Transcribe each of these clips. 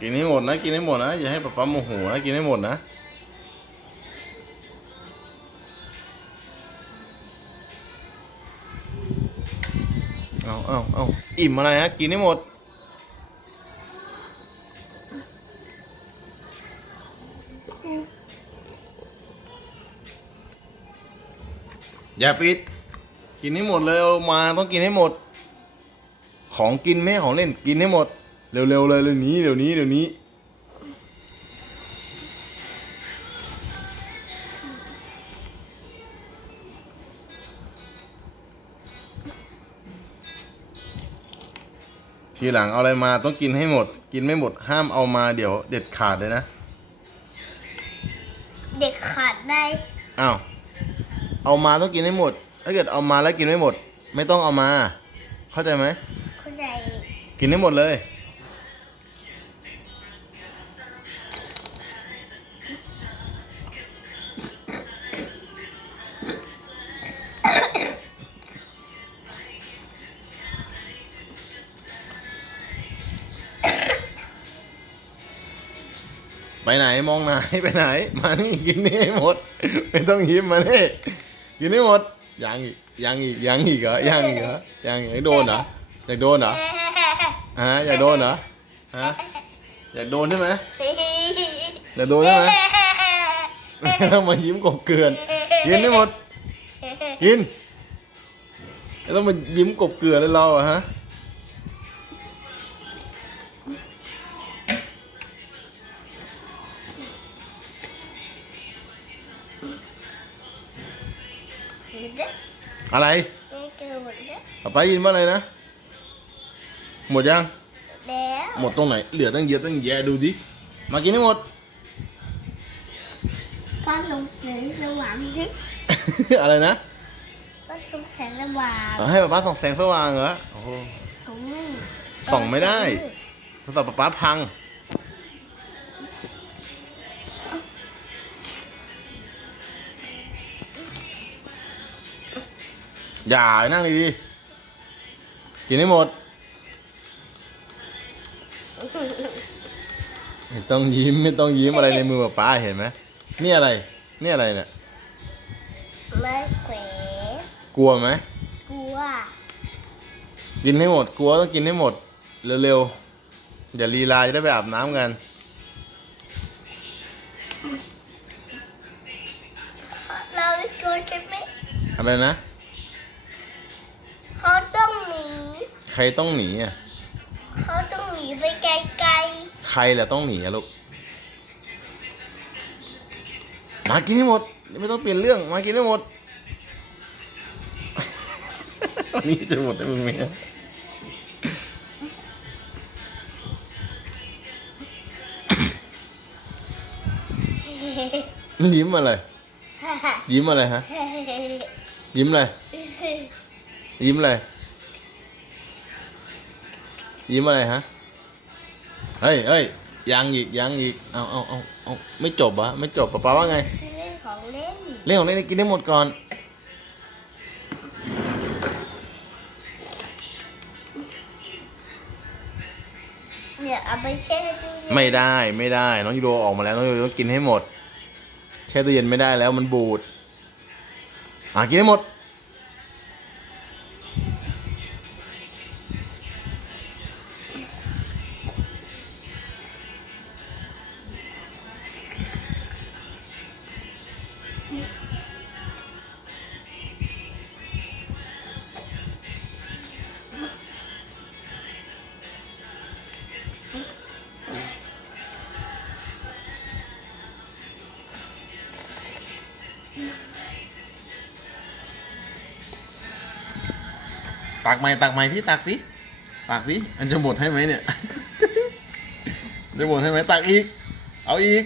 กินให้หมดนะ กินให้หมดนะอย่าให้ป๊าป๊าโมโหนะกินให้หมดนะเอาเอาเอาอิ่มอะไรฮะกินให้หมดอย่าปิด กินให้หมดเลยเอามาต้องกินให้หมด ของกินไม่ของเล่นกินให้หมด เร็วๆเลยเร็วนี้เดี๋ยวนี้เดี๋ยวนี้ ทีหลังเอาอะไรมาต้องกินให้หมด กินไม่หมดห้ามเอามาเดี๋ยวเด็ดขาดเลยนะ เด็กขาดได้ อ้าว เอามาต้องกินให้หมด ถ้าเกิดเอามาแล้วกินไม่หมด ไม่ต้องเอามา เข้าใจไหมเข้าใจ กินให้หมดเลย ไปไหนมองไหนไปไหน มานี่กินนี่ให้หมด ไม่ต้องยิ้มมานี่กินให้หมดยังอีกยังอีกยังอีกเหรอยังอีกเหรอยังอีกอยากโดนเหรออยากโดนเหรอฮะอยากโดนเหรอฮะอยากโดนใช่ไหมอยากโดนใช่ไหมมายิ้มกบเกลือนกินให้หมดกินไม่ต้องมายิ้มกบเกลือนเลยเราอะฮะ อะไรไม่เกินหมดแล้วป๊าป๊ายินว่าอะไรนะ หมดยัง แล้วหมดตรงไหน เหลือตั้งเยอะตั้งแยะดูดิ มากินให้หมด ก็ส่งแสงสว่างดิอะไรนะก็ส่งแสงสว่างเอาให้ป๊าป๊าส่องแสงสว่างเหรอโอ้โหส่งส่องไม่ได้โทรศัพท์ป๊าป๊าพัง อย่านั่งดีๆกินให้หมด ไม่ต้องยิ้มไม่ต้องยิ้มอะไรในมือป๊าป๊าเห็นไหมนี่อะไร นี่อะไรเนี่ยไม่เขวกลัวไหมกลัว กินให้หมด กลัวต้องกินให้หมด เร็วๆอย่าลีลาจะได้ไปอาบน้ำกัน เราไม่กลัวใช่ไหมอะไรนะ รต้องหนีอะเขาต้องหนีไปไกลใครแหละต้องหนีอะลูกมากินให้หมด ไม่ต้องเปลี่ยนเรื่องมากินให้หมด วันนี้จะหมดได้มึงไหมเนี่ยยิ้มอะไรๆยิ้มอะไรฮะ ยิ้มอะไร ยิ้มอะไร ยิ้มอะไรฮะ เฮ้ยเฮ้ยยังอีกยังอีก เอาเอาเอาเอาไม่จบวะไม่จบป๊าป๊าว่าไง จะเล่นของเล่นเรื่องของเล่นกินได้หมดก่อน เนี่ยเอาไปแช่ตู้เย็นไม่ได้ไม่ได้ น้องยูโรออกมาแล้วน้องยูโรต้องกินให้หมด แช่ตู้เย็นไม่ได้แล้วมันบูด อะกินให้หมด ตักใหม่ตักใหม่ที่ตักสิตักสิอันจะหมดให้ไหมเนี่ย จะหมดให้ไหมตักอีก เอาอีก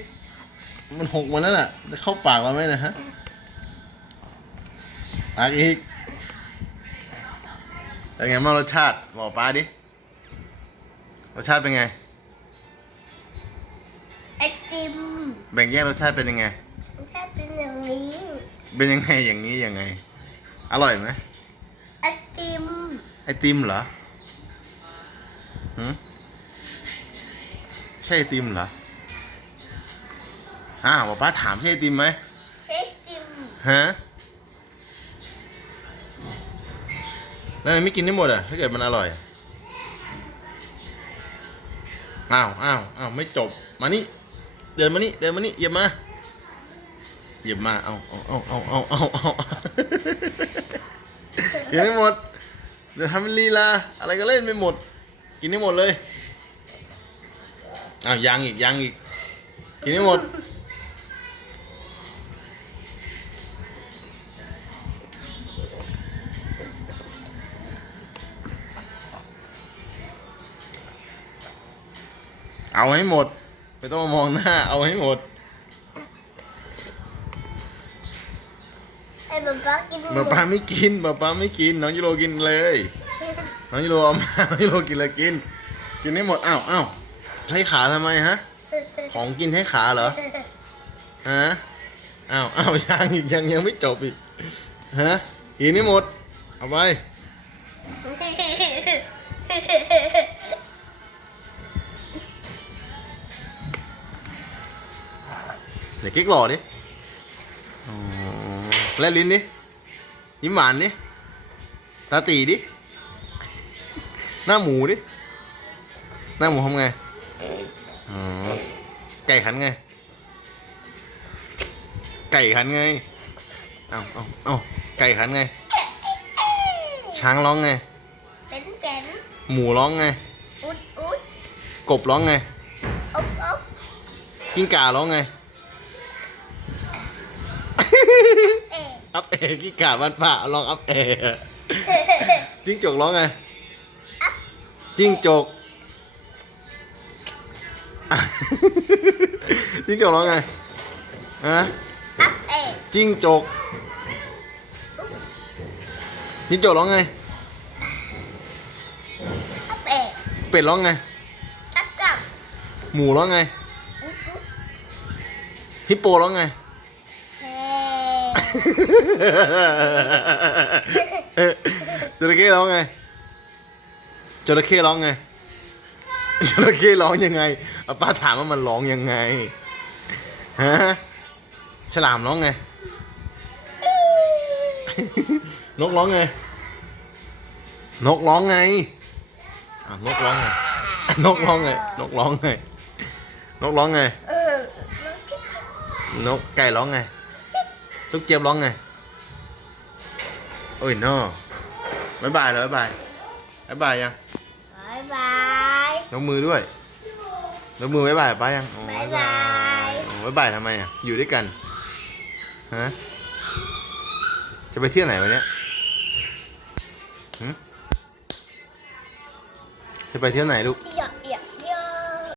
มันหกมาแล้วน่ะจะเข้าปากเราไหมเนะฮะตักอีกเป็นไงบ้างรสชาติบอกป้าดิรสชาติเป็นไงไอติมแบ่งแยกรสชาติเป็นยังไงถ้าเป็นอย่างนี้ เป็นยังไงอย่างนี้ยังไง อร่อยไหมไอติม ไอติมเหรอหืมใช่ไอติมเหรอ อ้าวป๊าป๊าถามใช่ไอติมไหมเซ็ติมฮะแล้วทำไมไม่กินได้หมดอะ ถ้าเกิดมันอร่อย อ้าวอ้าวอ้าวไม่จบ มานี่ เดินมานี่ เดินมานี่เหยียบมาเหยียบมา เอาเอาเอาเอาเอาเอาเอากินให้หมด เดี๋ยวทำเป็นลีลาอะไรก็เล่นไม่หมด กินให้หมดเลยอ้าวยังอีกยังอีก กินให้หมด เอาให้หมด ไม่ต้องมามองหน้า เอาให้หมด กินหมป้าดป้าไม่กินป้าป้าไม่กิน น้องยูโรกินเลย น้องยูโรเอามาน้องยูโรกินเลยกิน กินให้หมดอ้าวอ้าวใช้ขาทำไมฮะ ของกินใช้ขาเหรอฮะอ้าวอ้าวยังอีกยังยังไม่จบอีกฮะกินให้หมด เอาไปเดี๋ยวกิ๊กหล่อดิอ๋อแลบลิ้นดิ ยิ้มหวานดิตาตีดิ หน้าหมูดิ หน้าหมูทำไงอ๋อไก่ขันไง ไก่ขันไง เอาเอาเอาไก่ขันไง ช้างร้องไง เป็นเป็นหมูร้องไง อุดอุดกบร้องไง อบอบกิ้งก่าร้องไง เอ๊ะ อัพเอกิ้งก่าบ้านป่าลองอัพเอจิ้งจกร้องไงจิ้งจกอะจิ้งจกร้องไงฮะอัพเอ๊ะจิ้งจกจิ้งจกร้องไงอัพเอ๊ะเป็ดร้องไงอัพกับหมูร้องไงอุดอุดฮิปโปร้องไงเฮ้เอ๊ะ จระเข้ร้องไงจระเข้ร้องไงจระเข้ร้องยังไงป้าถามว่ามันร้องยังไงฮะฉลามร้องไงนกร้องไง นกร้องไงอะนกร้องไงนกร้องไงนกร้องไงนกร้องไงนกไก่ร้องไง ลูกเจี๊ยบร้องไง โอ้ยนอบายบายเลยบายบายบายยังบายบายยกมือด้วยยกมือบายบายป้ายังโอ้บายบายโอ้บายบายทำไมอะ อยู่ด้วยกันฮะจะไปเที่ยวไหนวันเนี้ยหึจะไปเที่ยวไหนลูกที่หยอด